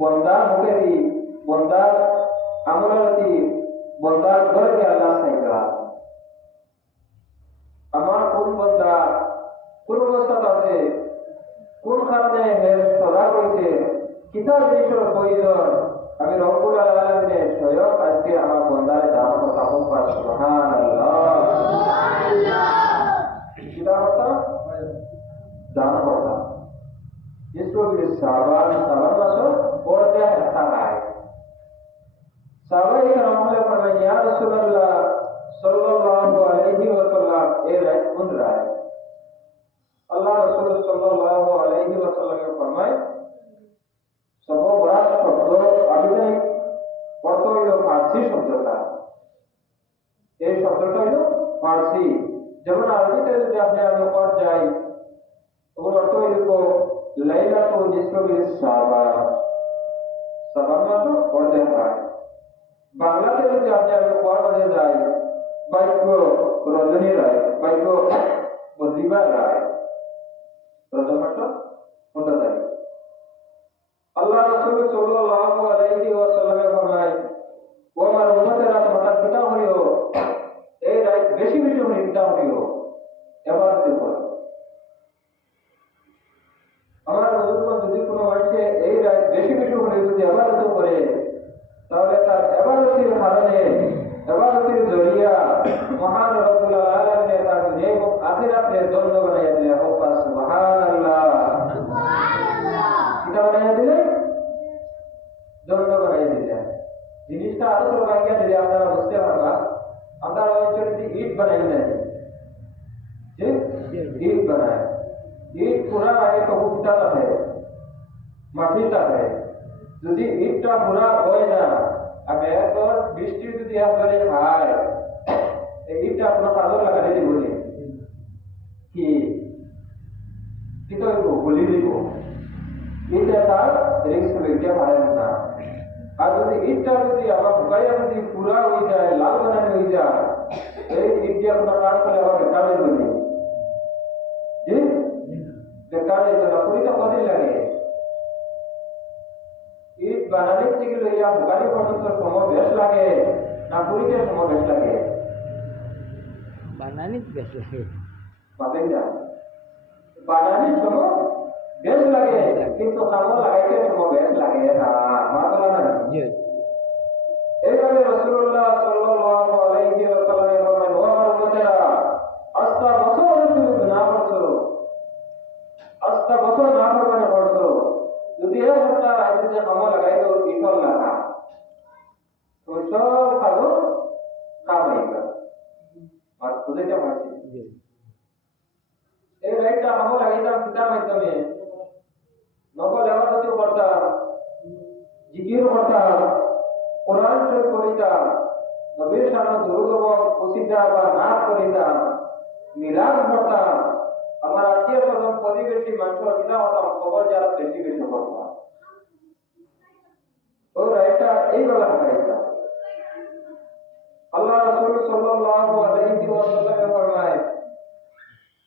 বন্দার মুখেরই বন্দার আমলতি বন্দার ঘরে আল্লাহ সাইবা আমার কোন বন্দা কোন অবস্থাতে আছে কোন কারণে সদা করেছে কিতাব জিনিসের প্রয়োজন আমি রব্বুল আলামিনের স্বয়ং আজকে আমার বন্দারে দান করতে পারবো সুবহানাল্লাহ কিতাব দান করতে इसको भी सावन सावन मासो पढ़ते हैं ताराय सावन का नाम ले पढ़ या रसूलुल्लाह सल्लल्लाहु अलैहि वसल्लम ए रात कौन रहा है अल्लाह रसूल सल्लल्लाहु अलैहि वसल्लम ने फरमाए सब बड़ा शब्द अभी तक पढ़ते हुए फारसी शब्द था ये शब्द का जो फारसी जब अरबी तेरे अपने आप में पढ़ जाए तो अर्थ को लैला को जिसको भी साबा साबन मासो पढ़ते हैं बांग्लादेश में जाते हैं पढ़ बजे जाए बाइक को रजनी राय बाइक को मुजीबा राय रजनी मासो होता जाए अल्लाह रसूल सल्लल्लाहु अलैहि वसल्लम ने फरमाया वो हमारे उम्मत रात मत कितना हुई हो ए रात बेशी बेशी हुई कितना हुई हो इबादत करो আমার বুজুর্গ যদি কোনো মানুষে এই রাত বেশি বেশি করে যদি ইবাদত করে তাহলে তার ইবাদতের কারণে ইবাদতের জরিয়া মহান রব্বুল আলামিন তার দুনিয়া ও আখিরাতের দণ্ড বানাইয়া দিলেন ও সুবহানাল্লাহ সুবহানাল্লাহ কিটা বানাইয়া দিলেন দণ্ড বানাইয়া দিলেন জিনিসটা আরো তো বানাইয়া দিলে আপনারা বুঝতে পারবা আমরা অঞ্চলে ইট বানাই না যে ইট বানায় ईट पूरा आगे तो उठता है माटीता है यदि ईटटा पूरा होय ना अब एक और बृष्टि यदि आपरे खाय এই ईटटा अपना पादर लगा दे बोले कि तो बोली দিব এটা তার রিস্ক বেরিয়ে পারে না আর যদি ईटटा যদি আবার বুকাইয়া যদি পুরা হয়ে যায় লাল বানানো হয়ে যায় এই ईट দিয়ে আপনার কাজ করে আবার বেকার হয়ে যাবে জি बेकार है तो पूरी तो कौन लगे ईट बनाने के लिए या बुकाने पर्यंत समय बेस लगे ना पूरी के समय बेस लगे बनाने बेस लगे बातें क्या बनाने समय बेस लगे किंतु काम लगाए के समय बेस लगे हाँ मालूम है ना जी एक बार रसूलुल्लाह सल्लल्लाहु अलैहि वसल्लम ने फरमाया वो हमारे मुझे अस्ता बसो रसूल गुनाह बसो अस्ता बसो ना फरमाने पड़तो যদি এ হত্যা আইতে যে কাম লাগাই তো ইফল লাগা তো সব কাজও কাম হইবা আর বুঝাইতে পারছি এই রাইটটা কাম লাগাইতাম কিতাব মাধ্যমে নকল এবাদত করতাম জিকির করতাম কোরআন শরীফ পড়িতাম নবীর সামনে দুরূদ ও কসিদা বা নাত করিতাম মিলাদ পড়তাম আমার আত্মীয় স্বজন প্রতিবেশী মানুষের কিনা হতাম খবর যারা বেশি বেশি করতাম ও রাইটটা এইভাবে হাঁটাইতাম আল্লাহ রাসূল সাল্লাল্লাহু আলাইহি ওয়াসাল্লাম ফরমায়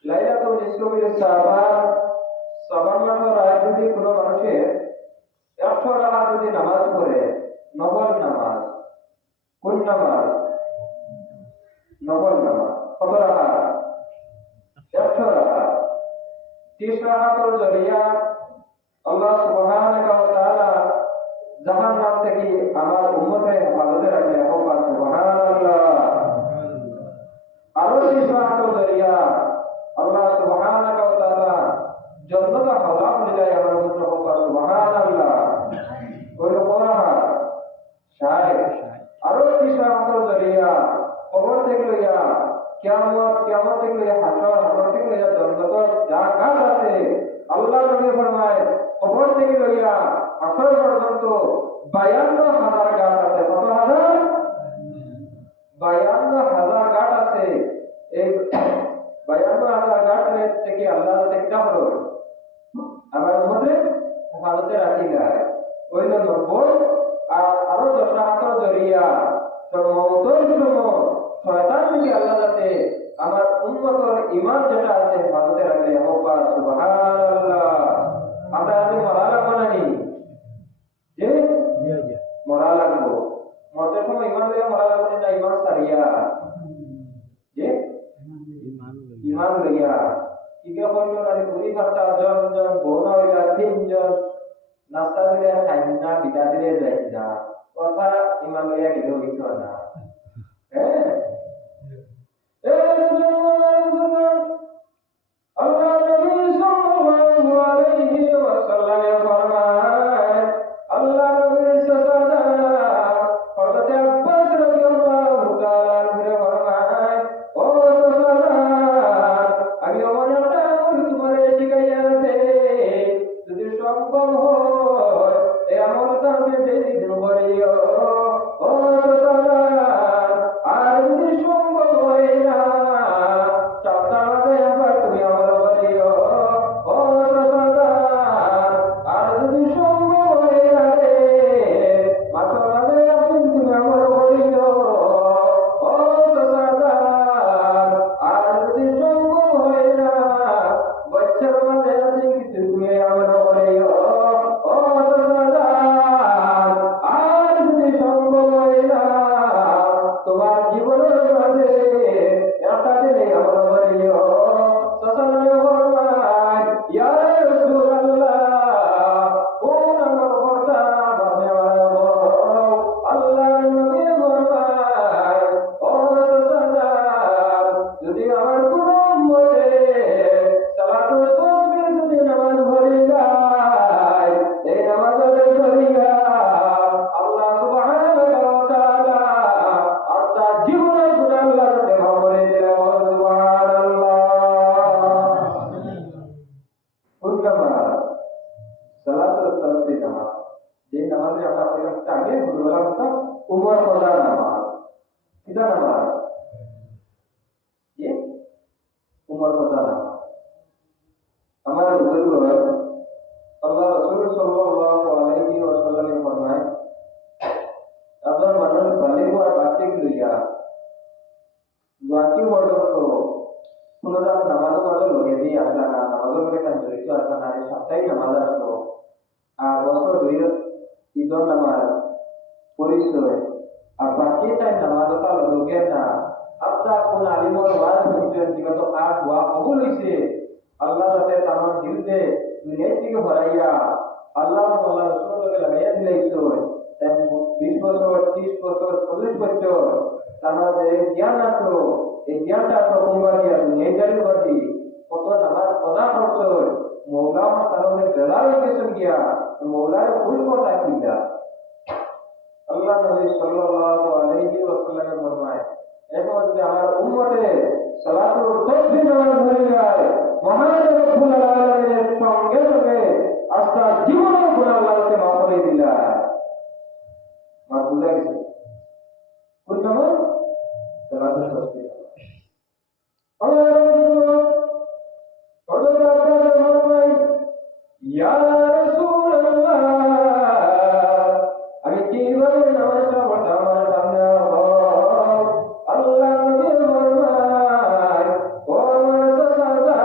লাইলাতুল নিসফির সাবান মাসের রাত যদি কোনো মানুষের 100 রাকাত যদি নামাজ পড়ে নফল নামাজ কোন নামাজ নফল নামাজ কত রাকাত 100 রাকাত 30 রাকাতের জরিয়া আল্লাহ সুবহানাহু ওয়া তাআলা জাহান্নাম থেকে আমার উম্মতের হেফাজতে রাখে আল্লাহ সুবহানাল্লাহ আর 30 রাকাতের জরিয়া আল্লাহ সুবহানাহু ওয়া তাআলা জান্নাত হাওলা করে দেয় আমার উম্মত আল্লাহ সুবহানাল্লাহ বলে পড়া শায় আর 30 রাকাতের জরিয়া কবর থেকে লইয়া কিয়ামত থেকে লইয়া হাসর থেকে লইয়া জান্নাত যা কাজ আছে আল্লাহ নবী ফরমায় কবর থেকে লইয়া হাসর পর্যন্ত 52,000 গাছ আছে কত হাজার 52,000 গাছ আছে এই 52,000 গাছের থেকে আল্লাহ একটা হলো আমার উম্মতে হেফাজতে রাখি যায় ওই জন্য বল আর আরো 10 রাকাতের জরিয়া মওতের সময় শয়তান থেকে আল্লাহ যাতে আমার উম্মতের ঈমান যেটা আছে হেফাজতে রাখে আল্লাহ সুবহানাল্লাহ আমরা আজ মারা বানানি যে নাস্তা দিলে খাই না, বিটা দিলে যাই না, কথা ইমান লইয়া গেলেও কিছু না। হ্যাঁ, আল্লাহ নবী সাল্লাল্লাহু আলাইহি ওয়াসাল্লাম ফরমায়, আল্লাহ নবীর সাহাবা হযরত আব্বাস রাদিয়াল্লাহু তাআলা আনহু ফরমায়, ও সাহাবা, আমি এমন একটা আমল তোমারে শিখাইয়া দেই, যদি সম্ভব হয় এই আমলটা আমি ডেইলি দিন করিও। ও সাহাবা, আর যদি সম্ভব হয় না সপ্তাহে একবার তুমি আমল করিও। ও সাহাবা, আর যদি সম্ভব হয় না রে মাসে মাসে একদিন তুমি আমল করিও। ও সাহাবা, আর যদি সম্ভব হয় না বছর মাঝে একদিন কিছু তুমি আমল করিও। ও সাহাবা, আর যদি সম্ভব হয় না তোমার জীবনের মাঝে একটা দিনে আমল করিও। সাহাবায়ে ফরমায়, ইয়া রাসূলুল্লাহ, কোন আমল করতাম আপনি আমারে বলো। আল্লাহর নবী ফরমায়, ও সাহাবা, যদি আমার কোন উম্মতে সালাতুল তাসবিহ যদি নামাজ পড়ে যায়, এই নামাজ আদায় করিয়া আল্লাহ সুবহানাহু ওয়া তাআলা আস্তা জীবনের গুনাহ আল্লাহর কাছে মাফ করে দিলেন। সুবহানাল্লাহ। কুল্লামা সালাতুল তাসবিহ নামাজ, যে নামাজে আমরা পড়লাম আগে বললাম তো উমর কজা নামাজ, কিদা নামাজ, জি উমর কজা নামাজ। আমার বুজুর্গ আল্লাহ রাসূল সাল্লাল্লাহু আলাইহি ওয়াসাল্লাম ফরমায়, একজন মানুষ বালিগ আর বাচ্চাকে লইয়া জোয়াকি পর্যন্ত কোনো রাত নামাজও লগে দিয়ে আসলা না, নামাজের লগে তার জড়িত আসলা না, এই সপ্তাহে নামাজ আসলো আর বছর দুই ঈদর নামাজ পরিচয় আর বাকি তাই নামাজটা লগে না, আপনার কোন আলিমর ওয়াজ শুনছেন বিগত আর দোয়া কবুল হইছে, আল্লাহ যাতে তামার দিলতে দুনিয়া থেকে ভরাইয়া আল্লাহ আল্লাহ রাসূল লগে লাগাইয়া দিলাইছো। 20 বছর 30 বছর 40 বছর তামার যে জ্ঞান আসলো, এই জ্ঞানটা প্রথমবার দিয়া দুনিয়া জারি করছি, কত নামাজ কদা করছো, মৌলা তাহলে বেলাল গেছেন গিয়া মৌলার খুশ কথা কিনা। আল্লাহ নবী সাল্লাল্লাহু আলাইহি ওয়াসাল্লাম ফরমায়, এখন যদি আমার উম্মতে সালাতুল তাসবিহ নামাজ পড়ে যায়, মহান রব্বুল আলামিনের সঙ্গে সঙ্গে আস্তা জীবনের গুনাহ আল্লাহ তাআলা মাফ করে দিলেন। মা বুঝা গেছে কোন নামাজ? সালাতুল তাসবিহ। ইয়া রাসূলুল্লাহ, আমি কিভাবে নামাজটা পড়তাম আমার সামনে আসো। আল্লাহ নবী ফরমায়, ও আমার সাহাবা,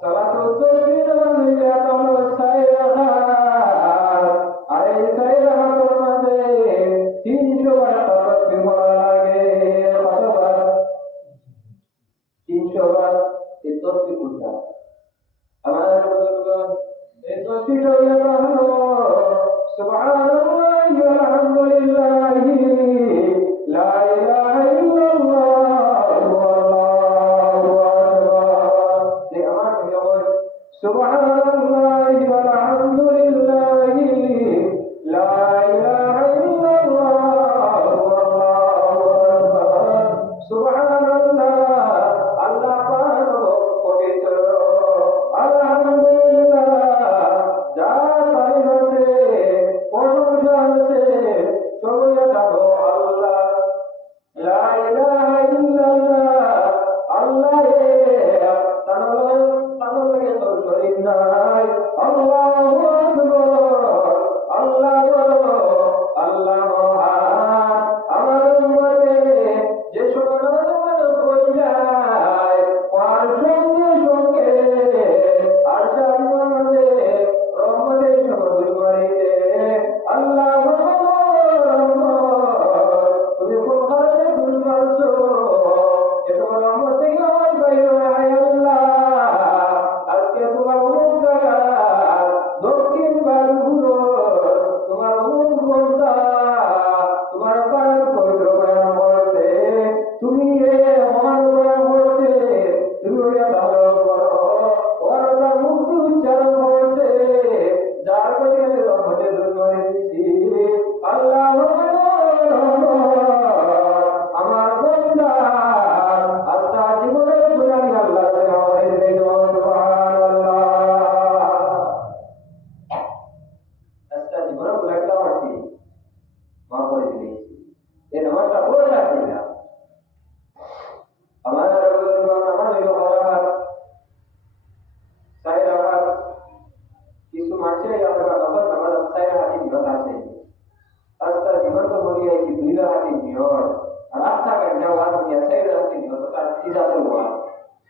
সালাতুল তাসবিহ নামাজ হইয়া তোমরা চাই রাখাত, আর এই চাই রাখাতের মাঝে 300 বার তাসবিহ পড়া লাগে। কতবার? 300 বার এই তাসবিহ পড়া। আমার বুজুর্গগণ, এই তাসবিহটা হইয়া হলো সুবহানাল্লাহি ওয়া আলহামদুলিল্লাহি লা ইলাহা ইল্লাল্লাহু আল্লাহু আকবার। যে আমার সঙ্গে বল, সুবহানাল্লাহি ওয়া আলহামদুলিল্লাহি লা ইলাহা ইল্লাল্লাহু আল্লাহু আকবার। সুবহানাল্লাহ, আল্লাহ পাক পবিত্র, আলহামদুলিল্লাহ যা তারিফ আছে প্রশংসা আছে সবই গাবো আল্লাহ, লা ইলাহা ইল্লাল্লাহ, আল্লাহ তার লগে তো শরীক নাই। আল্লাহু আকবার, আল্লাহ বড়, আল্লাহ মহান। আমার উম্মতে যে সময় নামাজ পড়ে যায়, তার সঙ্গে সঙ্গে আরশের মধ্যে রহমতের শপথ করিতে, আল্লাহ তুমি কোন কারণে ঘুষ মারছো, এ সময় রহমত থেকে আমার বাইরে, আয় আল্লাহ আজকে তোমার অমুক জায়গায় কিছু মানুষের আমরা নফল নামাজ চার হাতে নিয়ত আছে রাস্তা জীবন তো বলিয়া কি দুই হাতে নিয়ত আর রাস্তা গাড়ি ওয়াজ নিয়ে চার হাতে নিয়ত তার ইজাজত ওয়াজ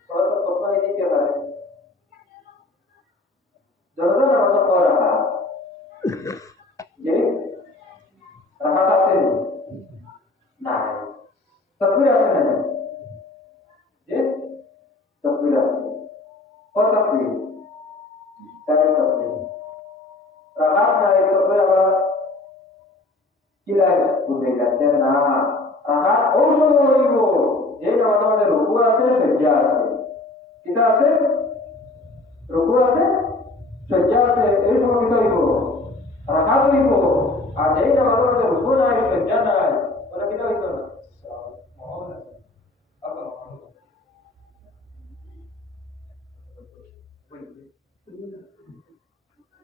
তো প্রশ্ন দিতে পারে জনতা নামাজ পড়া যে রাখাত আছে না তাকবীর আছে না যে তাকবীর আছে কত তাকবীর চার তাকবীর রাখাত না এই তাকবীর আবার কি লাগে বুঝে যাচ্ছে না রাখাত ওই হইব যে নামাজ আমাদের রুকু আছে সজ্জা আছে কিটা আছে রুকু আছে সজ্জা আছে এই সময় কি হইব রাখাত হইব আর যেই নামাজ আমাদের রুকু নাই সজ্জা নাই ওটা কিটা হইব না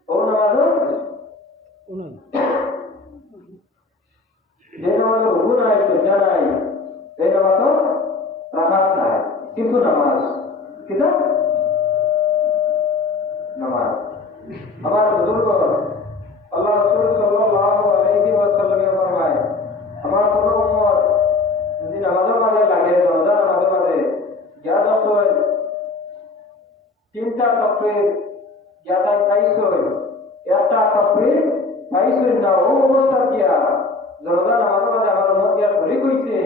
ও নামাজ যে নামাজ রুকু নাই সজ্জা নাই এই নামাজ রাখাত নাই কিন্তু নামাজ কিটা নামাজ আমার বুজুর্গ আল্লাহ রাসূল সাল্লাল্লাহু আলাইহি ওয়াসাল্লামে ফরমায় আমার কোন উম্মত যদি নামাজের মাঝে লাগে রোজা নামাজের মাঝে জ্ঞান হয় তিনটা তাকবীর জ্ঞান পাইছো একটা তাকবীর পাইছো না ও অবস্থা কিয়া রোজা নামাজের মাঝে আমার উম্মত কিয়া শরীক হইছে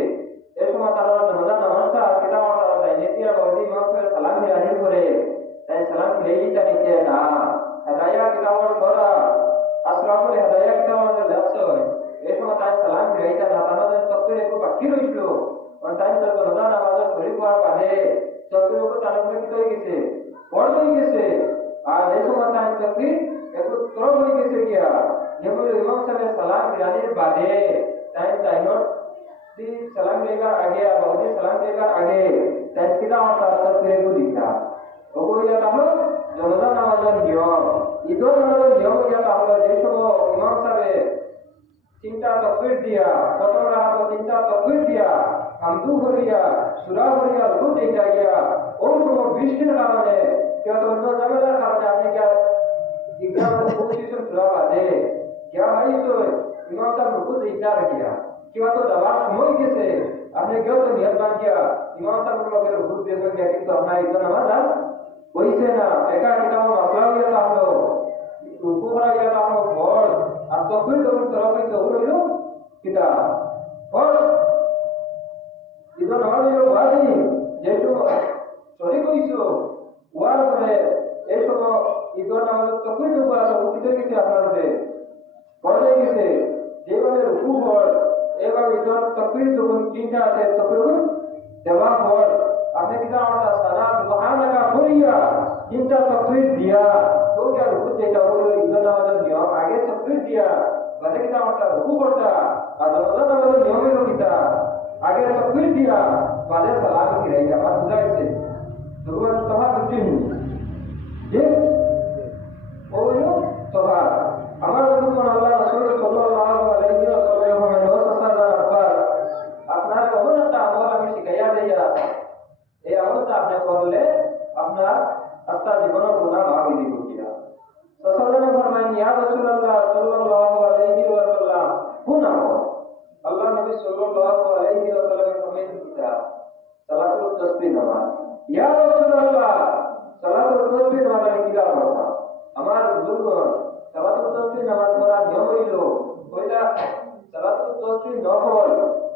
এই সময় তারা রোজা নামাজটা কিটা তারা দেয় নেতিয়া বলি মাফের সালাম দিয়ে আহির করে তাই সালাম দিলেই তা নিতে না হেদায়া কিতাবর ধরা আসরাফুল হেদায়া কিতাবর দর্শ হয় এই সময় তাই সালাম দিলেই তা না তারা তকবীর একটু বাকি রইছিল আর তাই তো রোজা নামাজের শরীক হওয়ার বাদে তকবীর উপর তারা কি হয়ে গেছে বড় হয়ে গেছে আর এই সময় তাই তকবীর একটু তরব হয়ে গেছে গিয়া যেমন ইমাম সাহেব সালাম দিলানের বাদে তাই টাইমর সালাম দেবার আগে আর বাউদি সালাম দেবার আগে তাই কিটা আর তকবীর को दिखा ও ইয়া হলো রোজা নামাজের নিয়ম ঈদের নামাজের নিয়ম ইয়া হলো যে সময় ইমাম সাহেব তিনটা তাকবীর দিয়া প্রথম রাকাত তিনটা তাকবীর দিয়া হামদু করিয়া সূরা করিয়া রুকু দেইতা গিয়া ওই সময় বৃষ্টির কারণে কেউ অন্য ঝামেলার কারণে আপনি কি ইকরাম পজিশন সূরা বাদে क्या भाई तो इमाम साहब रुकू देइता गया कि तो दवा সময় গেছে আপনি কেউ তো নিয়ত মান কিয়া ইমাম সাহেব লোকের রুকু দেবে গিয়া কিন্তু আপনার ঈদের নামাজ আর হইছে না একা এটা মাসলা হইয়া তাহলো রুকু করা গিয়া তাহলো বড় আর তকবীর যখন তরফ হইছে ওগুলো হইলো কিটা বড় ঈদের নামাজ হইলো বাদি যেহেতু শরীক হইছো ওয়ার পরে এই সময় ঈদের নামাজ তকবীর দেবো আর উঠিতে গেছে আপনার বড় হয়ে গেছে যেভাবে রুকু হয় এভাবে ঈদের তকবীর যখন তিনটা আছে তকবীর দেওয়া হয় আপনি কিটা আমরা সানা সুবহানাকা করিয়া তিনটা তাকবীর দিয়া তো क्या রুকু যেটা হলো ঈদের নামাজের নিয়ম আগে তাকবীর দিয়া বাদে কিটা আমরা রুকু করতা আর রোজা নামাজের নিয়ম হলো কিটা আগে তাকবীর দিয়া বাদে সালাম ফিরাইয়া আমার বুঝাইছে দুবার তোহা দুটিন যে ওইলো তোহা আমার যখন আল্লাহ রাসূল সাল্লাল্লাহু আলাইহি ওয়াসাল্লাম আপনার কোন একটা আমল আমি শিখাইয়া দেয়া এই আমলটা আপনি করলে আপনার আত্মা জীবনের গুনাহ মাফ হয়ে যাবে কিনা সাল্লাল্লাহু ফরমায় ইয়া রাসূলুল্লাহ সাল্লাল্লাহু আলাইহি ওয়াসাল্লাম কোন আমল আল্লাহ নবী সাল্লাল্লাহু আলাইহি ওয়াসাল্লাম ফরমাইছেন কিতা সালাতুত তাসবিহ নামাজ ইয়া রাসূলুল্লাহ সালাতুত তাসবিহ নামাজ কিলা পড়া আমার বুজুর্গগণ সালাতুত তাসবিহ নামাজ পড়ার নিয়ম হইলো কইলা সালাতুত তাসবিহ নফল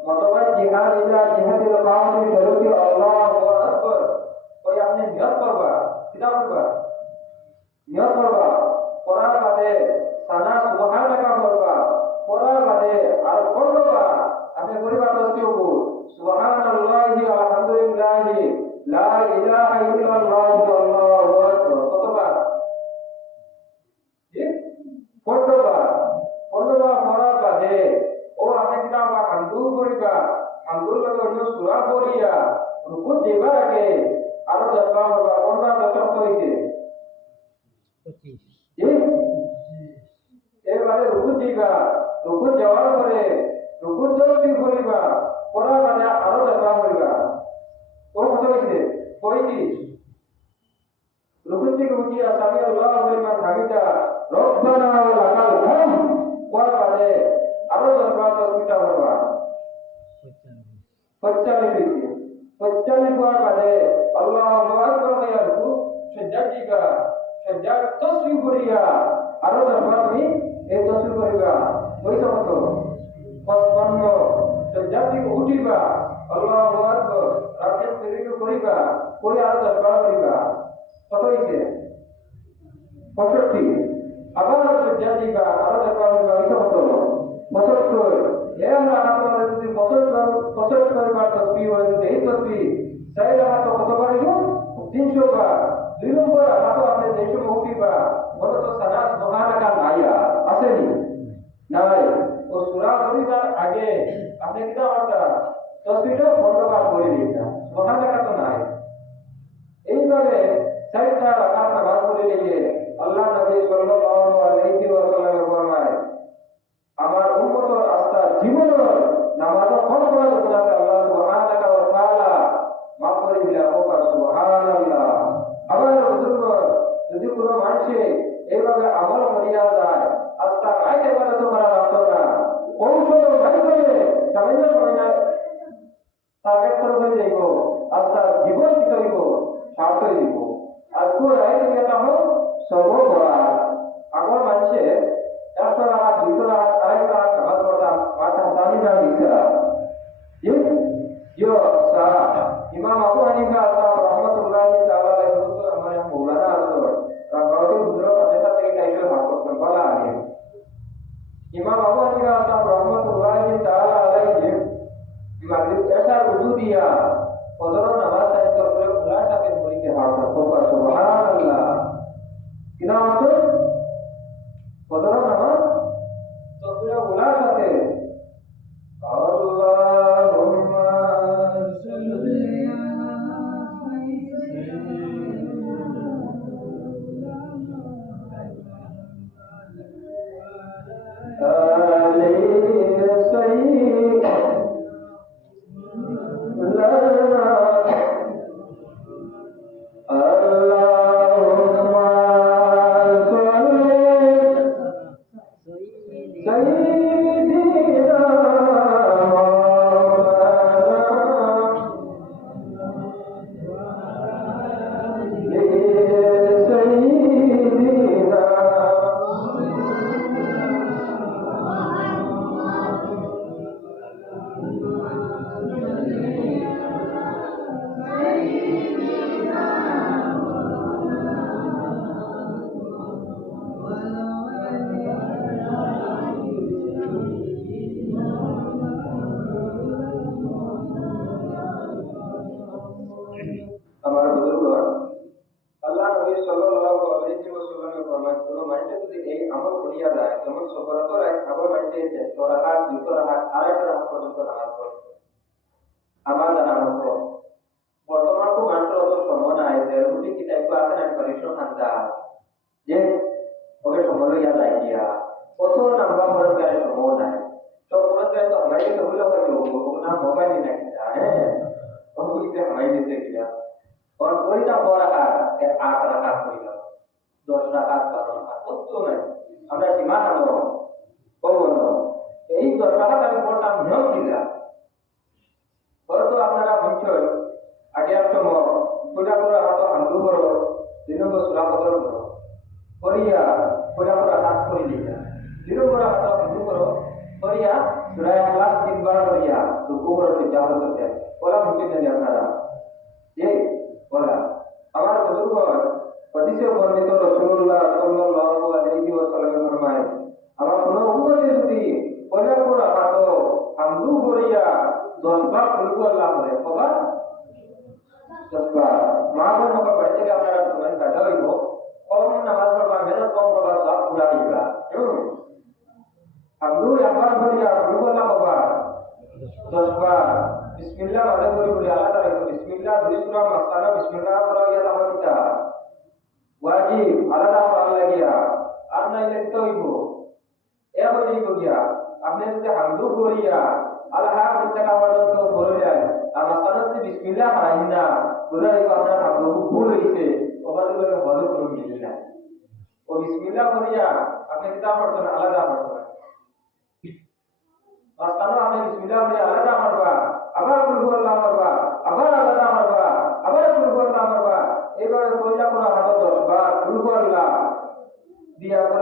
মতবাদ জিহাদ ইলা জিহাদিল কাউমি শরীফ আল্লাহু আকবার ওই আপনি নিয়ত করবা কিতা করবা নিয়ত করবা পড়ার বাদে সানা সুবহানাকা করবা পড়ার বাদে আর পড়বা আপনি পরিবার তাসবিহ করব সুবহানাল্লাহি আলহামদুলিল্লাহি লা ইলাহা ইল্লাল্লাহু আল্লাহু আকবার কতবার পড়বা পড়ার বাদে ও আপনি কিতা হামদু করিবা হামদুর লগে অন্য সূরা পড়িয়া রুকু দেবার আগে আরো 10 বার করবা কোনটা দশক হইছে 25 এবারে রুকু দিবা রুকু যাওয়ার পরে রুকু জলদি করিবা পড়ার বাদে আরো 10 বার করিবা ও কত হইছে 35 রুকু থেকে উঠিয়া সামি আল্লাহু লিমান হামিদা তসবিহ করিয়া আরো 10বার তুমি এই তসবিহ করিবা পয়সা কত 55 সজ্জা থেকে উঠিবা আল্লাহু আকবার রাতে তসবিহ করিবা করি আরো 10বার করিবা কত হইছে 65 আবার সজ্জা দিবা আরো 10বার করিবা পয়সা কত 75 আমরা আপনারা যদি 75 বার তসবিহ হয় যদি এই তসবিহ চাই লাগা তো কত পারিব 300 বার 2 নম্বর আটো আপনি দেশে উঠিবা বলো তো সারা সুবহানাকা নাইয়া আসেনি নাই ও সূরা পড়িবার আগে আপনি কিটা করতা তসবিহটা 15 বার পড়ে দিতা সুবহানাকা তো নাই এইভাবে চারটা রাকাত নামাজ পড়ে নিয়ে আল্লাহ নবী সাল্লাল্লাহু আলাইহি ওয়াসাল্লাম ফরমায় আমার উম্মতের আস্থা জীবনের নামাজ কোন কোন গুনাহ আল্লাহ সুবহানাহু ওয়া তাআলা মাফ করে দিলা ও সুবহানাল্লাহ আবার বুজুর্গ যদি কোনো মানুষে এইভাবে আমল করিয়া যায় আস্থা আইতে পারে তো করা রাখতো না কৌশল নাই করে সামান্য সময় না টার্গেট করে হয়ে যাইব আস্থা জীবন কি করিব স্বার্থ হইব আজকে রাইতে গেলা হলো সর্ব বড় আগর মানুষে 100 টাকা 200 টাকা 250 টাকা নামাজ পড়তাম মাথা সানি না দিছা जो सा इमाम अबू हनीफा साहब रहमतुल्लाहि ताला अलैहि तो हमारे मौलाना असर रागावती बुजुर्ग अध्यक्ष के टाइटल हाथ पर वाला आगे इमाम अबू हनीफा साहब रहमतुल्लाहि ताला अलैहि मालिक ऐसा वजू दिया फजर नमाज टाइम कर पूरे खुलासा के पूरी के हाथ पर सुभान अल्लाह किना मतलब फजर नमाज तो पूरा खुलासा के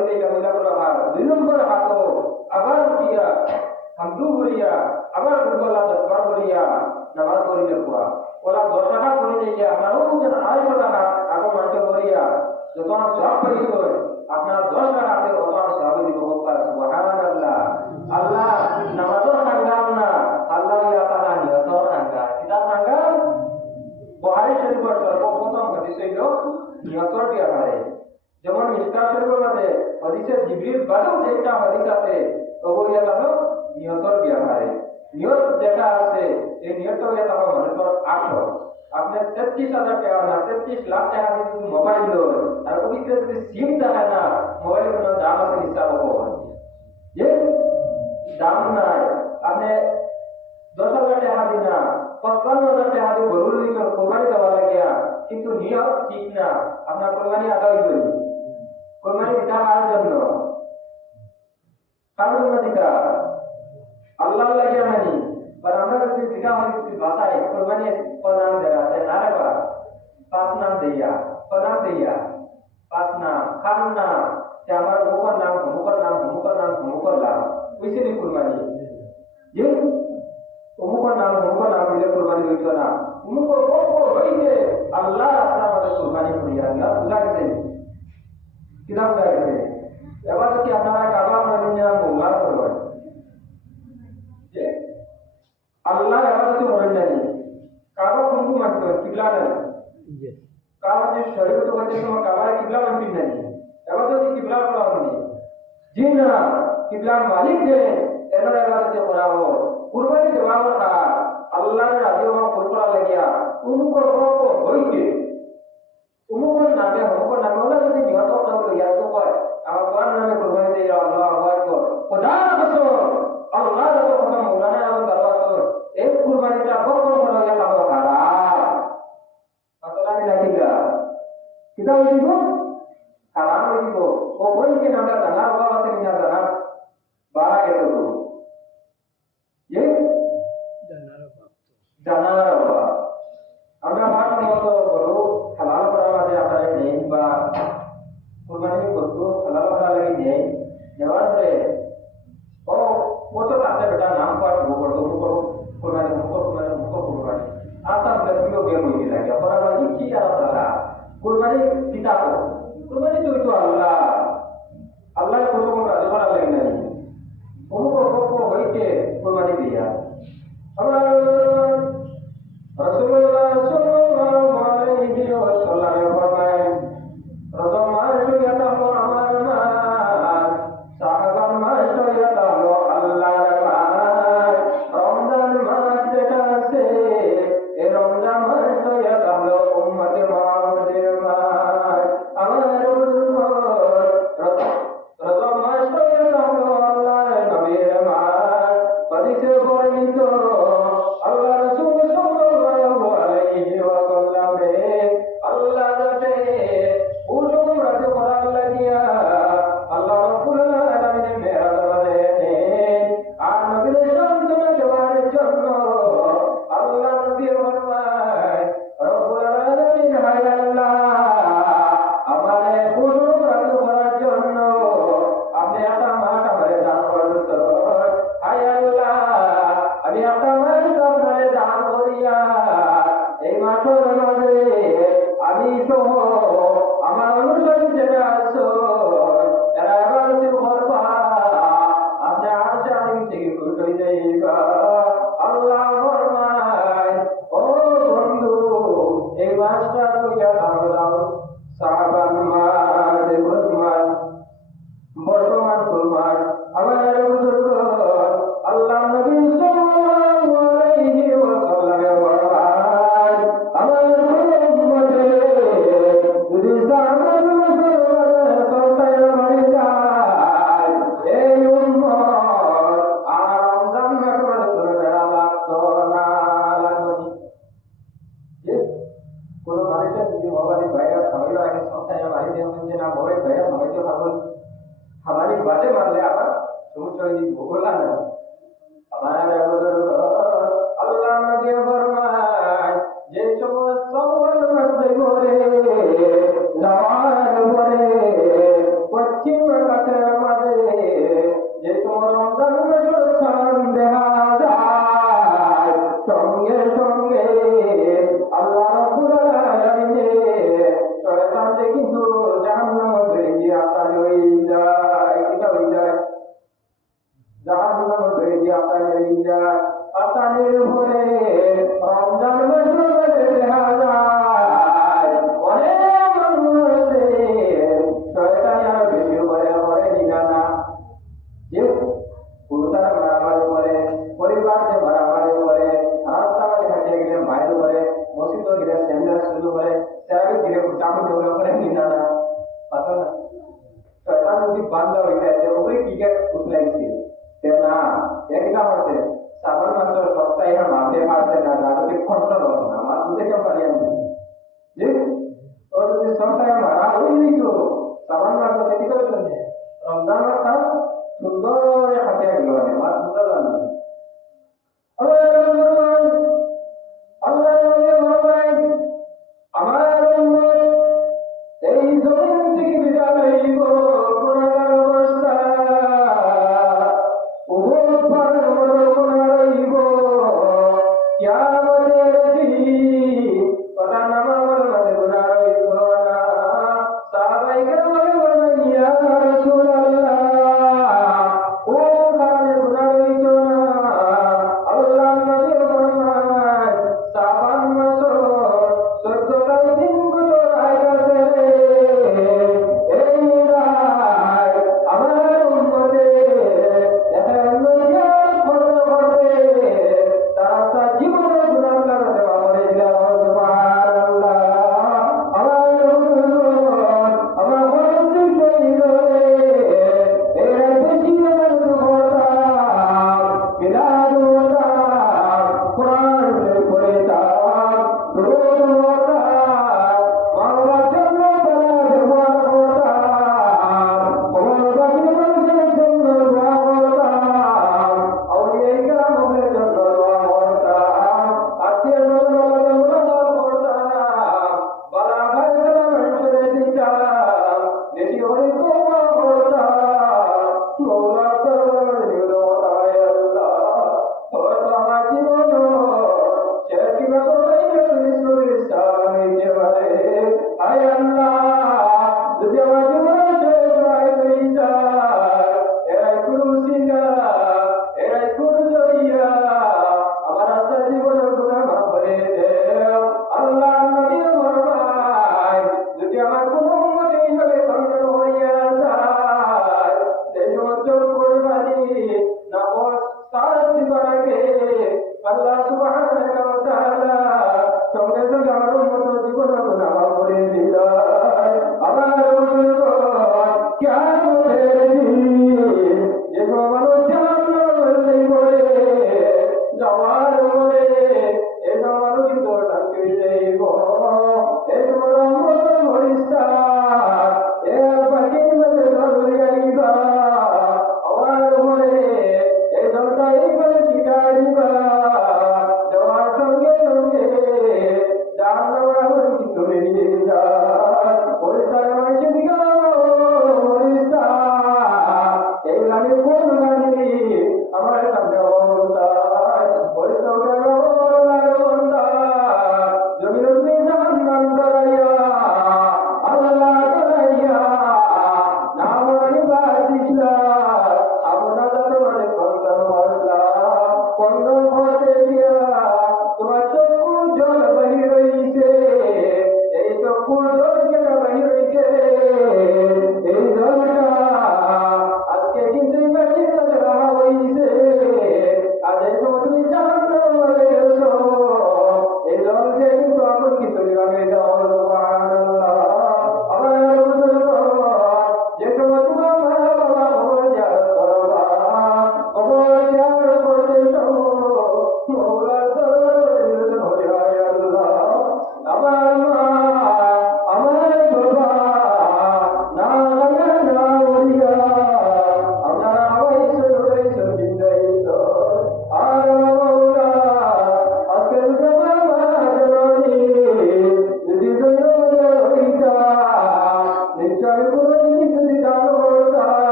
দিলে কামিলা করে হাত 2 নম্বর হাতও আবার উঠিয়া হামদু করিয়া আবার কুরবালা 10 বার করিয়া নামাজ পড়িলে পুরা ওলা 10 টাকা করে দিলে আপনার ওজন 250 টাকা আগে মানতে করিয়া যখন সব পাইছো আপনার 10 টাকাতে ওজন সব দিব বলতা সুবহানাল্লাহ আল্লাহ নামাজও সাঙ্গাম না আল্লাহ ইয়া তাআলা নিয়ত সাঙ্গা কিতাব সাঙ্গা বুখারী শরীফের সর্বপ্রথম হাদিস হইল নিয়তর ব্যাপারে যেমন মিশকাত শরীফের মধ্যে হাদিসে জিবরিল বাদেও যেটা হাদিস আছে ওগুলো হলো নিয়তর ব্যাপারে নিয়ত যেটা আছে এই নিয়ত হয়ে থাকা মানুষের আসল আপনি 33,000 টাকা না 33 লাখ টাকা দিয়ে যদি মোবাইল লোন আর ওই যদি সিম থাকে না মোবাইলের কোনো দাম আছে হিসাব হবে যে দাম নাই আপনি 10,000 টাকা দিন না 55,000 টাকা দিয়ে গরু লিখে কোরবানি দেওয়া লাগিয়া কিন্তু নিয়ত ঠিক না আপনার কোরবানি আদায় হইবে কোরবানি দিতে কার জন্য দিতা আল্লাহ লাগিয়া মানি पर আমরা যদি জিজ্ঞাসা হয় কি ভাষায় কোরবানি প্রদান দেয়া আছে না রে বা পাঁচ নাম দেয়া প্রদান দেয়া পাঁচ নাম খান নাম যে আমার মুখর নাম মুখর নাম মুখর নাম মুখর নাম ওইসে নি কোরবানি যে মুখর নাম দিলে কোরবানি হইতো না মুখর বড় হইছে আল্লাহ রাস্তা আমাদের কোরবানি করিয়া না বুঝা গেছে কিরাম বুঝা গেছে এবার যদি আপনারা কাবা মানেন না মোল্লার কোরবানি যে আল্লাহ ইবাদত করেন না কাবা কোনকু মানতে কিবলা না কাবা যে শরীয়ত বলতে তোমার কাবা কিবলা মানতে না ইবাদত কিবলা করা হবে জি না কিবলা মালিক যে এর ইবাদত করাও কুরবানি দেওয়ার কা আল্লাহর রাজি হওয়া করা লাগিয়া উনকো কো হইছে উনকো নামে হলো যদি নিয়ত করা লইয়া তো কয় আমার কোন নামে কুরবানি দেই আল্লাহু আকবার খোদা কসম আল্লাহর কসম মাওলানা এবং দরবার এই কুরবানিটা বকর করা গেল হারাম মাতলা নি লাগিলা কিতা হইব হারাম হইব ও বলছে না আমরা জানার বাবা আছে না জানার বাড়া গেছে তো যে জানার বাবা আমরা ভাত মতো বড় হালাল করা মাঝে আপনারা নেই বা কুরবানি করতে হালাল করা লাগি নেই নেওয়ার পরে ও কত তাতে বেটা নাম পাঠ করতো কুরবানি কুরবানি আসাম দেখিও গেম হইনি লাগে আপনারা কি আর তারা কুরবানি পিতা কুরবানি তো আল্লাহ আল্লাহর কসম রাজি করা লাগে না অমুক হইছে কুরবানি দিয়া আমার রাসূলুল্লাহ সাল্লাল্লাহু আলাইহি ওয়াসাল্লাম ফরমায় রজব মাস হইয়াটা হলো আমার মাস শাবান মাস হইয়াটা হলো আল্লাহর মাস রমজান মাস যেটা আছে এই রমজান মাস হইয়াটা হলো উম্মতে মুহাম্মাদের মাস আমার রজব মাস হইয়াটা হলো আল্লাহর নবীর মাস হাদিসে বর্ণিত আল্লাহ রাসূল সাল্লাল্লাহু আলাইহি ওয়াসাল্লাম আল্লাহ যাতে উজুম রাতে করার লাগিয়া আল্লাহ রাব্বুল আলামিনের মেরাজ বানালেন আর নবীর সান্তনা দেওয়ার জন্য আল্লাহ নবী ফরমায় রব্বুল আলামিন হায় আল্লাহ আমারে উজুম রাতে করার জন্য আপনি একটা মাস আমারে দান করেছেন হায় আল্লাহ আমি একটা মাস আপনারে দান করিয়া এই মাসের মাঝে আমি সহ আমার অনুসারী যারা আছো এরা ইবাদত করবা আপনি আরশে আজিম থেকে খুশি হয়ে যাইবা আল্লাহ ফরমায় ও বন্ধু এই মাসটা কইয়া দাও শাবান মাস মাস বর্তমান কুরবান আমার বুজুর্গ আল্লাহ নবী সাল্লাল্লাহু আলাইহি ওয়াসাল্লাম ফরমায় আমার উম্মতে যদি শাবান মাসের সন্তান মরে যায় এই উম্মত আর রমজান মাসের সুরা লাগতো না লাগনি যে কোন মানুষের যদি মোবাইল বাইরে সময় লাগে সন্তান মারি দেন যে না মোবাইল বাইরে সময় তো পাবো हमारी बातें मान ले आप समझो ये बोला ना हमारा बुजुर्ग अल्लाह नबी फरमाए जे समस्त सवाल मत गोरे जवान गोरे पश्चिम রমজান মাসের চাঁদ দেখা যায় সঙ্গে সঙ্গে আল্লাহ রাব্বুল আলামিন শয়তান যে কিছু জাহান্নামে ভেজে আতাল হয়ে যায় কিটা হয়ে যায় জাহান্নামে ভেজে আতাল হয়ে যায় আতালের উপরে রমজান মাসের দেখা যায় অনেক মানুষে শয়তান আর বেশি করে নিগানা যে পুরুষার মারামারি করে পরিবার যে মারামারি করে রাস্তাঘাটে হাঁটিয়ে গেলে মায়ের করে মসজিদ গিয়ে স্যান্ডেল শুরু করে সেরাকে গিয়ে ফুটাফুটি করে নিনা না পাতো না শয়তান যদি বান্ধা হয়ে যায় ওপরে কি কে উঠলাইছে না একটা হচ্ছে শ্রাবণ মাসের সপ্তাহে মাঝে মারছে না যাতে কন্ট্রোল হবে না আমার বুঝে কেউ পারি আমি যে ও যদি সপ্তাহে মারা ওই দিকে শ্রাবণ মাসে দেখি করে রমজান মাসটা সুন্দর হাতে গেল আমার বুঝতে পারলাম আল্লাহ আমার এই জমিন থেকে বিদায় হইব গুণাগার অবস্থা উভয় পার গুণাগার হইব কিয়ামতের দিন কথা নামার মাঝে গুণাগার হইব না সাহাবায়ে কেরাম বলেন ইয়া রাসূলুল্লাহ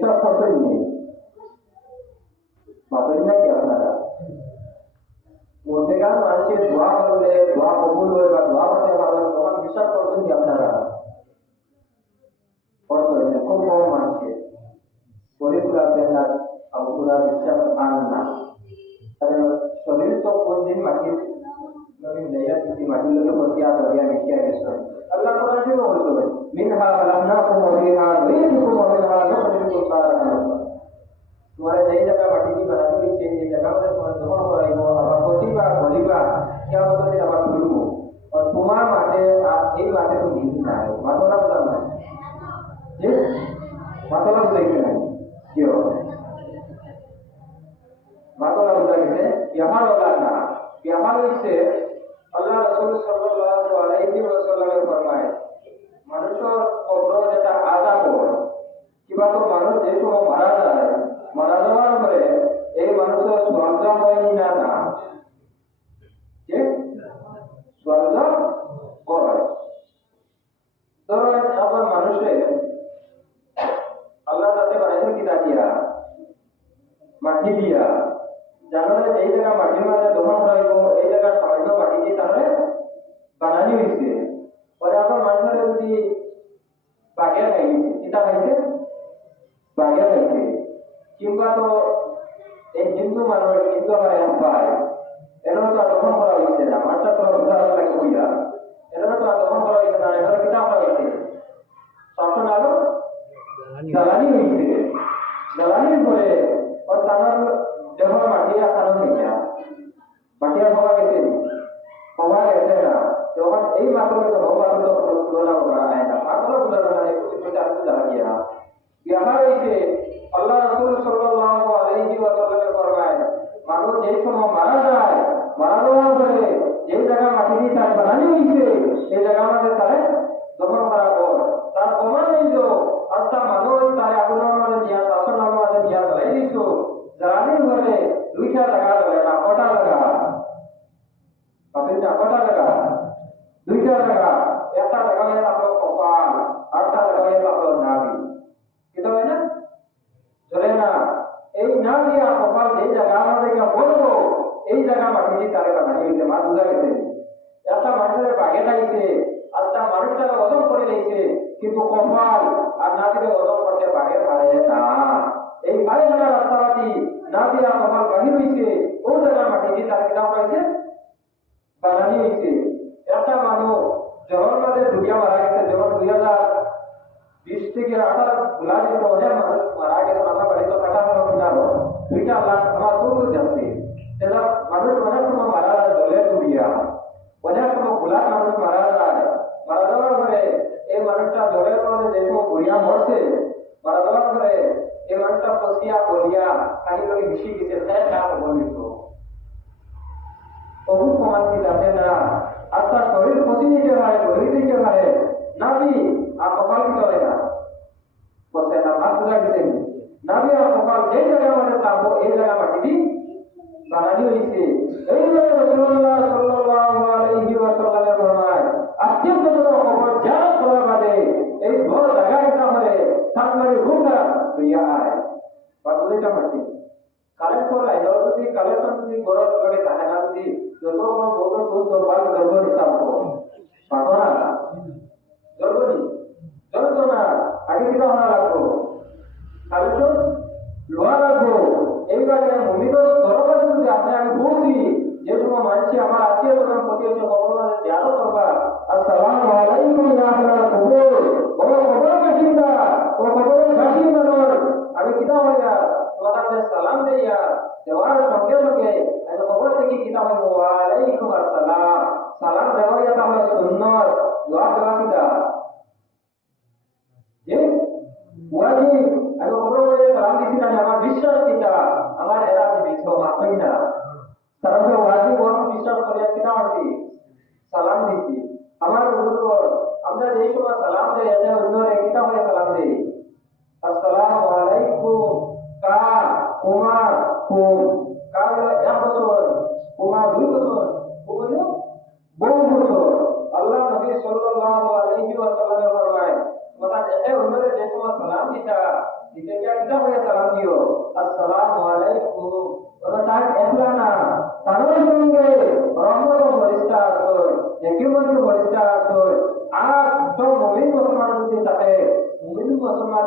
বিশ্বাস করতেন নি মাতেন না কি আপনারা মধ্যেকার মানুষের দোয়া করলে দোয়া কবুল হয় বা দোয়া করতে পারবেন তখন বিশ্বাস করতেন কি আপনারা করতেন খুব কম মানুষের পরিপুরা বেনার আবুরা বিশ্বাস আন না কারণ শরীর তো কোন দিন মাটির নবী লাইয়া কিসি মাটির লোকে বসিয়া দরিয়া মিশিয়া গেছে আল্লাহ কোরআন শরীফে বলছে মিনহা খালাকনাকুম ওয়া ফিহা নুঈদুকুম ওয়া মিনহা নুখরিজুকুম তারাতান तुम्हारे नई जगह माटी की बनानी हुई चाहिए जगह में तुम्हारे दोनों हो रही हो अब कोटिबा बोलिबा क्या मतलब है अब बोलूं और तुम्हारा माटे एक बात तो नहीं ना है मतलब बताना ये मतलब देखना क्यों मतलब बताइए यहाँ वाला ना यहाँ से अल्लाह रसूल सल्लल्लाहु अलैहि वसल्लम ने फरमाया मनुष्य कब्र যেটা আযাব হয় কিবা তো মানুষ যে সময় মারা যায় মারা যাওয়ার পরে এই মানুষের স্বর্গ হয়নি না না ঠিক স্বর্গ হয় ধরো আবার মানুষের আল্লাহ তাতে বানাইছেন কিনা দিয়া মাটি দিয়া জানো এই জায়গা মাটির মাঝে দহন করাইব এই জায়গা সামান্য মাটি দিয়ে তাহলে বানানি হয়েছে পরে আবার মানুষের যদি বাগিয়া খাইছে কিতা খাইছে বাগিয়া খাইছে কিংবা তো এই হিন্দু মানুষ হিন্দু আমার পায় এরা তো দহন করা হয়েছে না মাঠটা তো উদাহরণ লাগে হইয়া এরা তো দহন করা হয়েছে না এরা কিতা করা হয়েছে শাসন আলো জ্বালানি হয়েছে জ্বালানির পরে और তার দেহ মাটি আকানো হইয়া মাটি হওয়া গেছে হওয়া গেছে না তখন এই মাত্র তো হওয়া তো তুলনা করা হয় না মাত্র তুলনা না একটু এটা আমি জানা গিয়া বিহার হইছে আল্লাহ রাসূল সাল্লাল্লাহু আলাইহি ওয়াসাল্লাম ফরমায় মানুষ যে সময় মারা যায় মারা যাওয়ার পরে যে জায়গা মাটি দিয়ে তার বানানি হইছে এই জায়গা মধ্যে তারে দমন করা পর তার প্রমাণ হইল আস্থা মানুষ তার আগুনের মধ্যে দিয়া শাসনের মধ্যে দিয়া ধরে দিছ জ্বালানির ঘরে দুইটা জায়গা ধরে না কটা জায়গা আপনার কটা জায়গা দুইটা জায়গা একটা জায়গা হয়ে আপনার কপাল আরেকটা জায়গা হয়ে আপনার নাভি কি হয় না ধরে না এই নাভি আর কপাল যে জায়গা আমাদের বলবো এই জায়গা মাটি দিয়ে তারে বানানি হয়েছে মা বুঝা গেছে একটা মানুষের বাগে লাগছে আজটা মানুষটাকে ওজন করে দিয়েছে কিন্তু কপাল আর নাভিকে ওজন করতে বাগে পারে না এই পারে না রাস্তাবাদী নাভি আর কপাল বাহির হয়েছে ও জায়গা মাটি দিয়ে তার কিনা হয়েছে বানানি হয়েছে একটা মানুষ যখন মাঝে দুনিয়া মারা গেছে যখন 2020 থেকে 18 গুলাজি অনেক মানুষ মারা গেছে আমার বাড়িতে কাটা হলো কিনা দুইটা লাখ আমার দূর যাচ্ছে সেটা মানুষ অনেক সময় মারা যায় জলে ডুবিয়া অনেক সময় গুলাট মানুষ মারা যায় মারা যাওয়ার পরে এই মানুষটা জলের মধ্যে যে সময় ঘুরিয়া মরছে মারা যাওয়ার পরে এই মানুষটা পচিয়া গলিয়া খালি করে মিশি গেছে তাই না বলিত বহুত প্রমাণ কি জানে না আপনার শরীর পচি দিতে হয় গলি দিতে হয় নাভি আর কপাল কি চলে না বসে না মাছ বুঝা গেছে নাভি আর কপাল যে জায়গা মধ্যে থাকবো এই জায়গা মাটি দি বানানি হয়েছে এইভাবে রাসূলুল্লাহ সাল্লাল্লাহু আলাইহি ওয়াসাল্লাম ফরমায় আজকে তো খবর জানা করার বাদে এই বড় জায়গাটা হলে তারপরে রুমটা দুইয়া আয় বাদুইটা মাটি কালেক্ট করা এর যদি কালেকশন যদি গরজ করে থাকে না যদি যত কোনো বড় বড় বাল গর্ব হিসাব করো পাবো না গর্বনি যত না আগে কি হওয়া লাগবো কালেকশন লোহা লাগবো এইবারে ভূমিত দরকার যদি আপনি আমি বলছি যে সময় মানছি আমার আত্মীয় স্বজন প্রতি এসে খবর মাঝে ধ্যান করবা আসসালামু আলাইকুম ইয়া আহলাল কবর ও খবর কাটিন্দা ও খবর কাটি মানুষ আমি কিতা হইয়া তোমাদের সালাম দেয়া দেওয়ার সঙ্গে সঙ্গে আমি খবর থেকে কিতা হইব ওয়া আলাইকুম আসসালাম সালাম দেওয়া এটা হলো সুন্নাত জবাব দেওয়া কিতা যে ওয়াজিব আমি খবর করে সালাম দিছি না আমার বিশ্বাস কিতা আমার এরা জীবিত আসই না তারপরে ওয়াজিব ওর বিশ্বাস করে কিতা হইছি সালাম দিছি আমার বুজুর্গ আমরা যে সময় সালাম দেই এটা অন্যরে কিতা হয়ে সালাম দেই আসসালামু আলাইকুম কা কুমার কুম কা হলো 1 বছর কুমার 2 বছর কুম হলো বহু বছর আল্লাহ নবী সাল্লাল্লাহু আলাইহি ওয়াসাল্লাম ফরমায় কথা এটা অন্যরে যে সময় সালাম দিতা Jika kita punya salam dia, Assalamualaikum. Orang tak ehlana, tanah sungge, rahmat berista atau, yakiman berista atau, so mumin Musliman itu tak mumin Musliman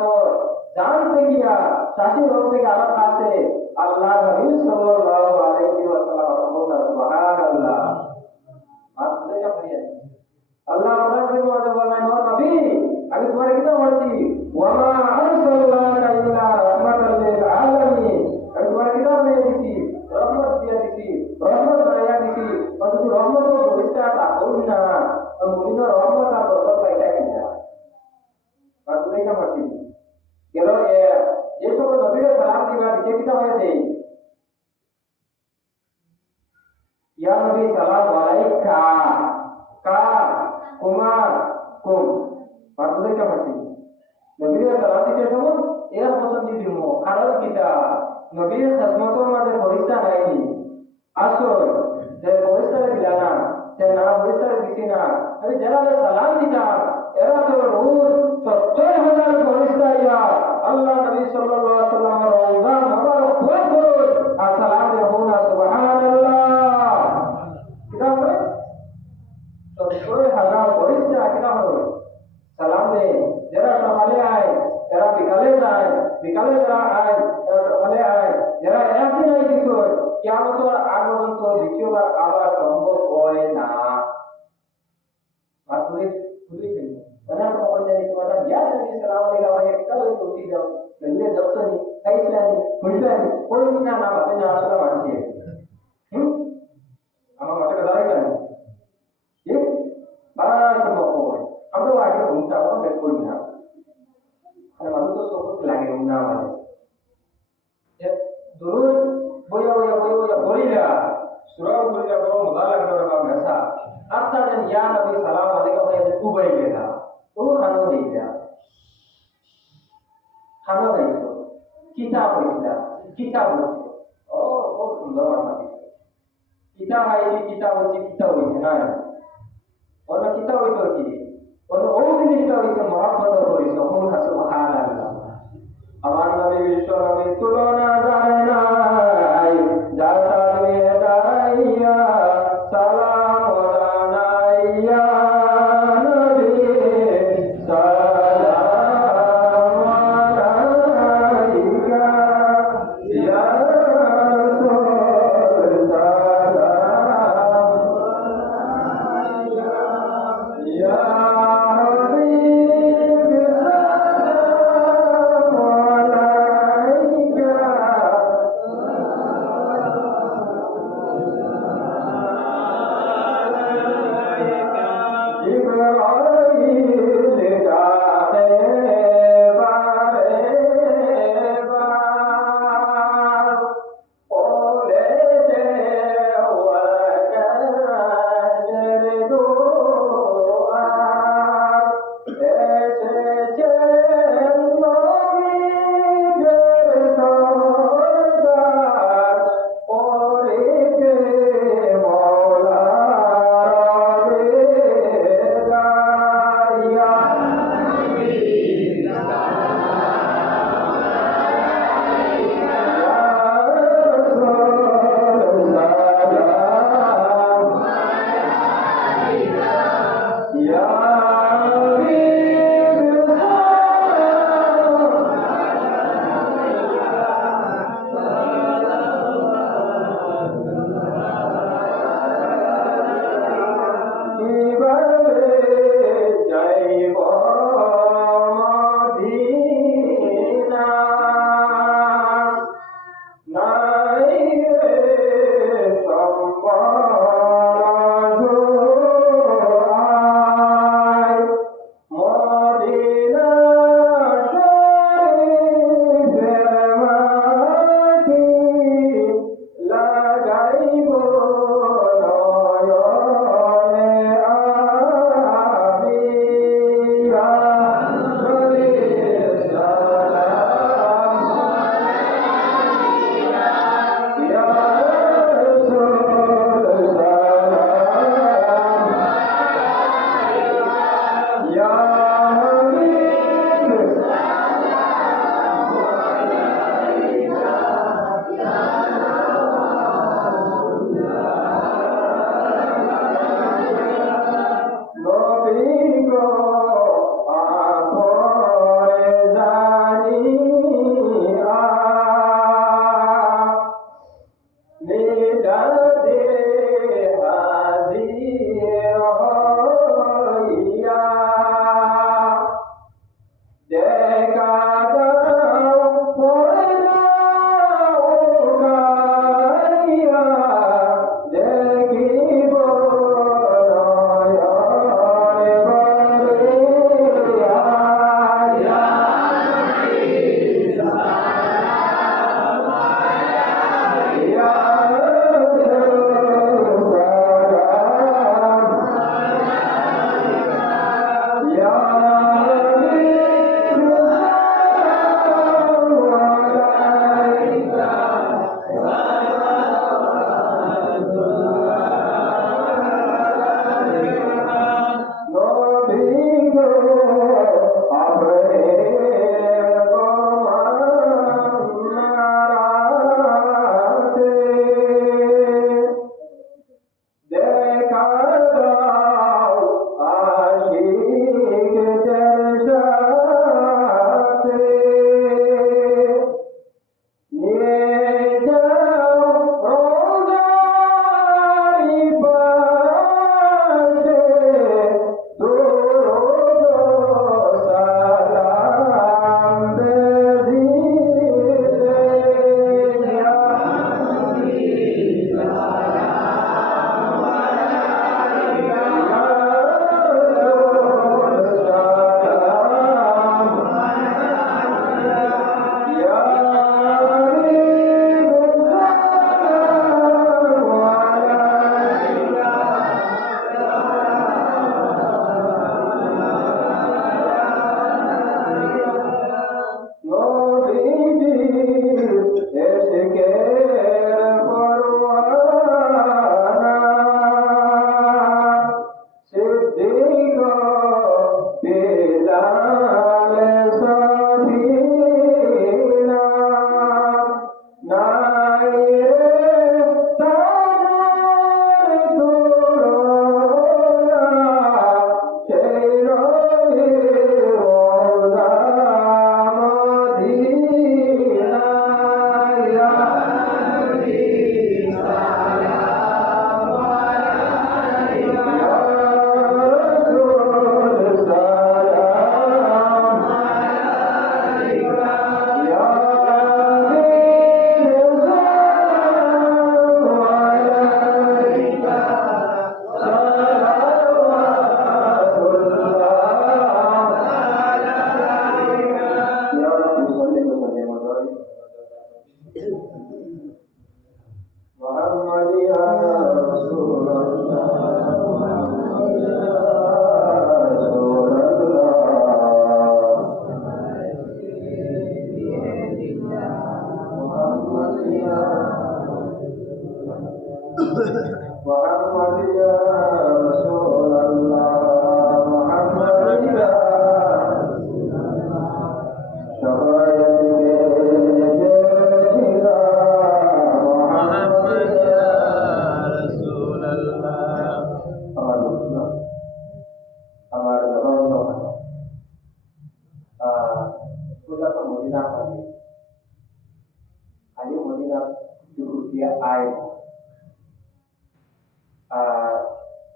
जानते किया साथी लोग के आवाज आते अल्लाह नबी सल्लल्लाहु अलैहि वसल्लम बोला सुभान अल्लाह आप से क्या करिए अल्लाह नबी बोला नो नबी अभी तुम्हारे कितना बोलती वमा अरसलनाका इल्ला रहमतल लिल आलमीन अभी तुम्हारे कितना में दिसी रहमत दिया दिसी रहमत बनाया दिसी और तू रहमत को बोलता था बोलना और मुझे रहमत का बरकत पैदा किया और तुझे क्या मर्जी Kalau ये सब नबी के सलाम की बात ये कितना है दे या नबी सलाम अलैका का कुमार कुम बात तो क्या मर्जी नबी के सलाम के समय एक पसंद दी दिमो कारण kita नबी के खिदमतों में फरिश्ता नहीं आसो जे फरिश्ता दिलाना जे ना फरिश्ता दिसिना अभी जरा सलाम दिता एरा तो रोज 70,000 फरिश्ता या अल्लाह नबी सल्लल्लाहु अलैहि वसल्लम रोजा मुबारक बहुत अस्सलाम रहूना सुभान अल्लाह kita boleh 70,000 फरिश्ता kita boleh salam दे जरा संभाले आए जरा बिकाले जाए बिकाले जरा आए जरा संभाले आए जरा ऐसे नहीं किसो क्या मतलब आगमन तो द्वितीय बार आवाज संभव होए ना बात पूरी पूरी benar pokoknya di kemudian ya Nabi sallallahu alaihi wasallam kalau itu tidak lebih dokter ni kaislah ni mudah ni कोई भी ना नाम अपने नाम से मानती है हम मत कर रहे हैं ये बात तो हो है हम तो आगे घूमता हो मैं कोई ना अरे हम तो सब लगे घूमना वाले ये दुरुद बोया बोलिया surah बोलिया करो मुदाला करो काम ऐसा आता जन या नबी सल्लल्लाहु अलैहि वसल्लम उबई गया वो खाना नहीं गया खाना नहीं तो किताब पढ़ा किताब ओ बहुत सुंदर बात है किताब है किताब है ना और किताब है तो की और दिन किताब है मोहब्बत और इस हम सुभान अल्लाह अमान नबी विश्व नबी तुलना जाना जाता में दाइया सलाम वालाया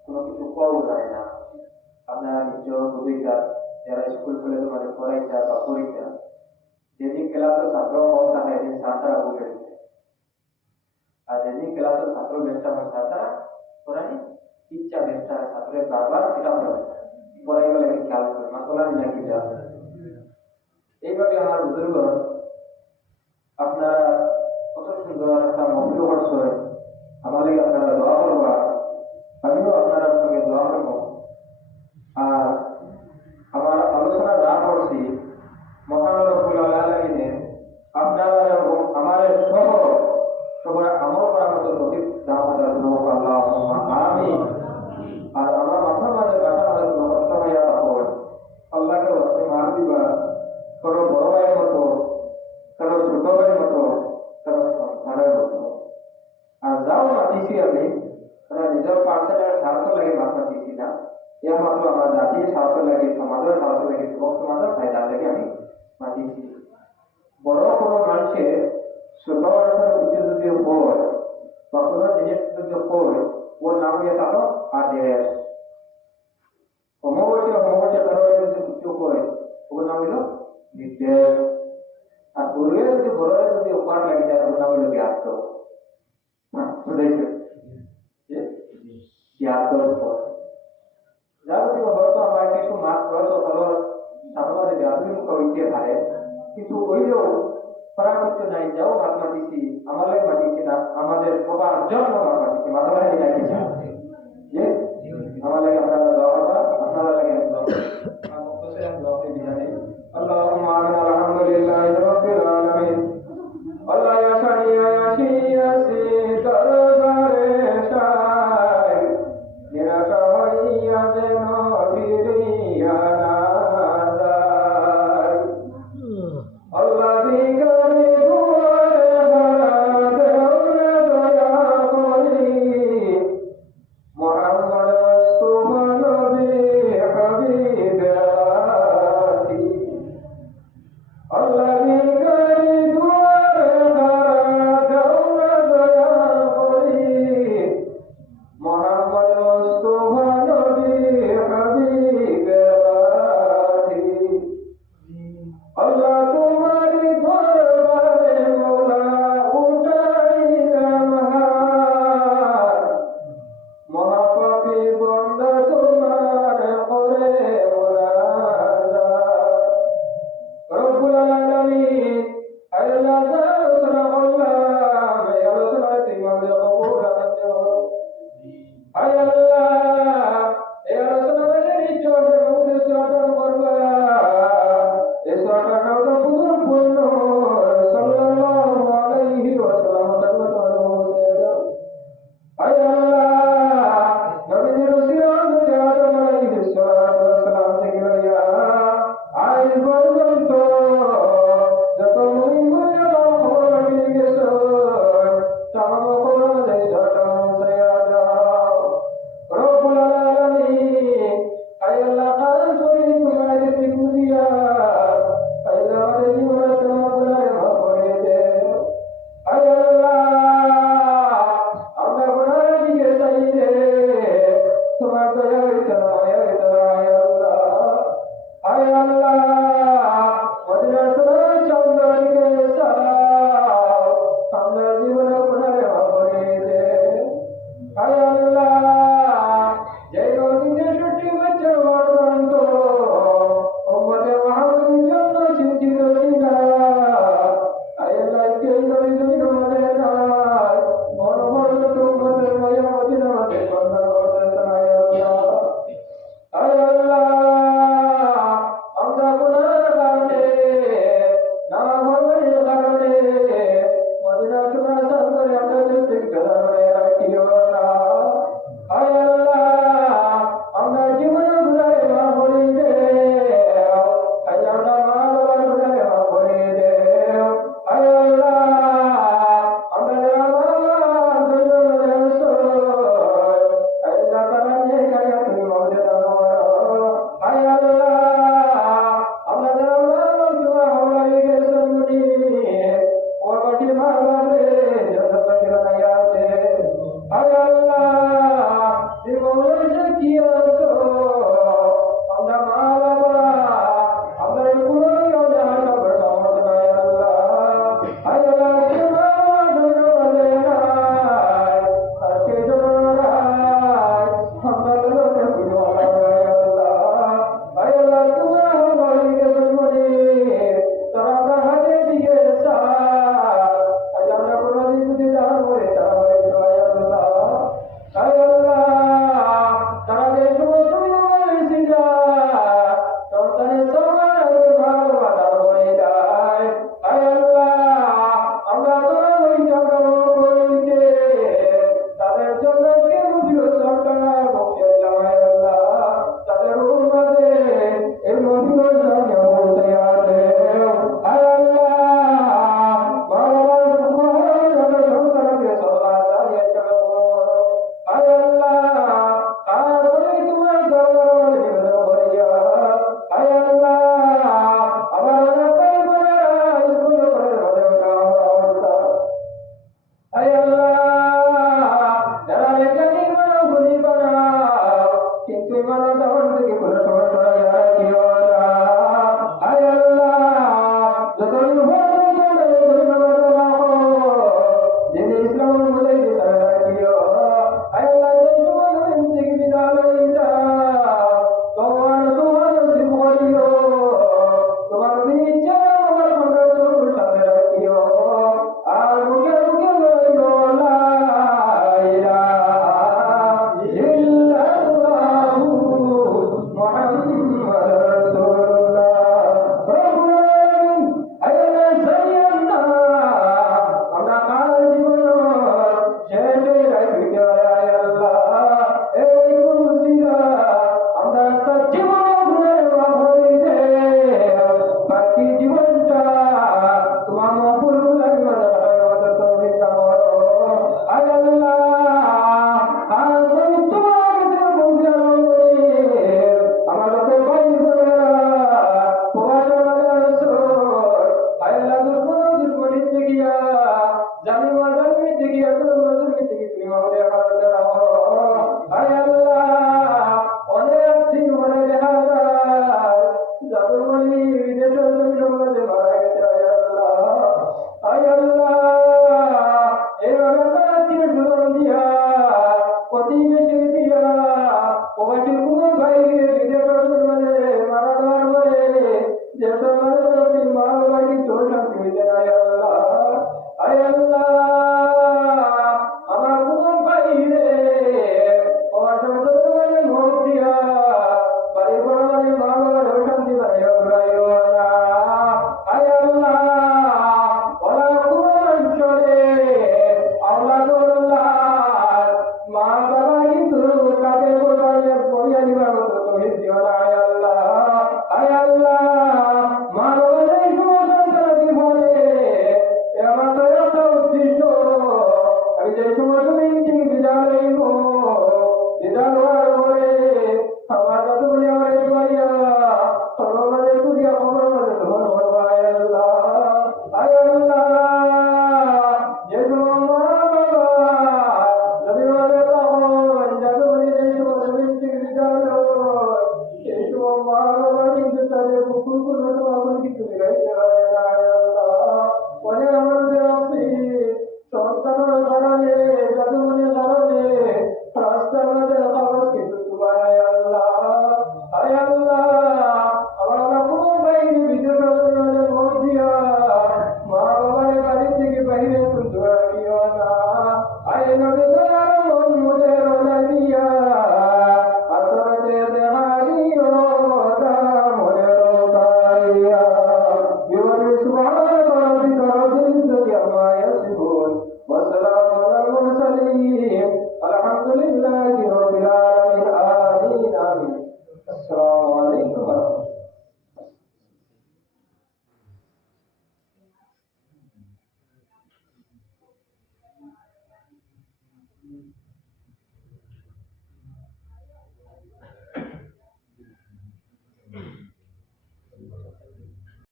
কোনো কিছু পাওয়া যায় না। আপনারা নিশ্চয় বুঝিতা যারা স্কুল কলেজে মানে পড়াইতা বা পড়িতা যেদিন ক্লাসে ছাত্র কম থাকে এদিন ছাত্ররা বুঝে আর যেদিন ক্লাসে ছাত্র বেশটা হয় ছাত্ররা পড়ানি ইচ্ছা বেশটা ছাত্রের বারবার এটা পড়ে পড়াই গেলে খেয়াল করে মাতলানি নাকি যা এইভাবে আমার বুজুর্গ আপনারা কত সুন্দর একটা মৌলিক বর্ষ আমার লাগে আপনারা দোয়া করবা আমিও আপনারা সঙ্গে দোয়া করবো। আর আমার আলোচনা যা করছি মহান রব্বুল আলামিন আপনারা এবং আমাদের সহ সবার আমল করার মতো তৌফিক দান করেন আল্লাহুম্মা আমিন। আর আমার মাথার মাঝে ব্যথা মাঝে কোনো কষ্ট হইয়া থাকো আল্লাহকে ওয়াস্তে মার দিবা কারো বড় ভাইয়ের মতো কারো ছোট ভাইয়ের মতো কারো সন্তানের মতো। আর যাও মাতিছি আমি তারা নিজের পার্সেন্টের স্বার্থ লাগে মাত মাতিছি না একমাত্র আমার জাতির স্বার্থ লাগে সমাজের স্বার্থ লাগে যুবক সমাজের ফায়দার লাগে আমি মাতিছি। বড় কোনো মানুষের ছোট মানুষের উচ্চ যদি হয় বা কোনো জিনিস যদি হয় ওর নাম হয়ে থাকো আদেশ অমাবস্যা কারণে যদি উচ্চ হয় ওর নাম হইল নির্দেশ। আর গুরুয়ে যদি বড়রে যদি উপহার লাগে যায় ওর নাম হইল জ্ঞাত। বুঝাইছে জ্ঞাত যাবতীয় হয়তো আমার কিছু মাস বয়স হলো সামনে ব্যাপী মুখ হইতে পারে কিন্তু ওইলেও করার কিছু নাই যাও মাত মাতিছি আমার লাগে মাতিছি না আমাদের সবার জন্য মাত মাতিছি মাথা লাগে নাকি যে আমার লাগে আপনারা দোয়া করবা আপনারা লাগে اللهم آمنا الحمد لله رب العالمين الله يشهد يا ياسين দরবারে শাই নিরাশা হইয়া যেন ফিরিয়া না যায় আল্লাহ দিগারে দুয়ারে হারা দেও না দয়া করি মুহাম্মদ মুস্তাফা নবী হাবিব রাসি আল্লাহ দিগারে দুয়ারে হারা দেও না দয়া করি মুহাম্মদ মুস্তাফা নবী হাবিব রাসি আল্লাহ তোমারি দরবারে মওলা উঠাইলাম হাত মহাপাপী বান্দা তোমার করে মুনাজাত রব্বুল আলামিন আল্লাহ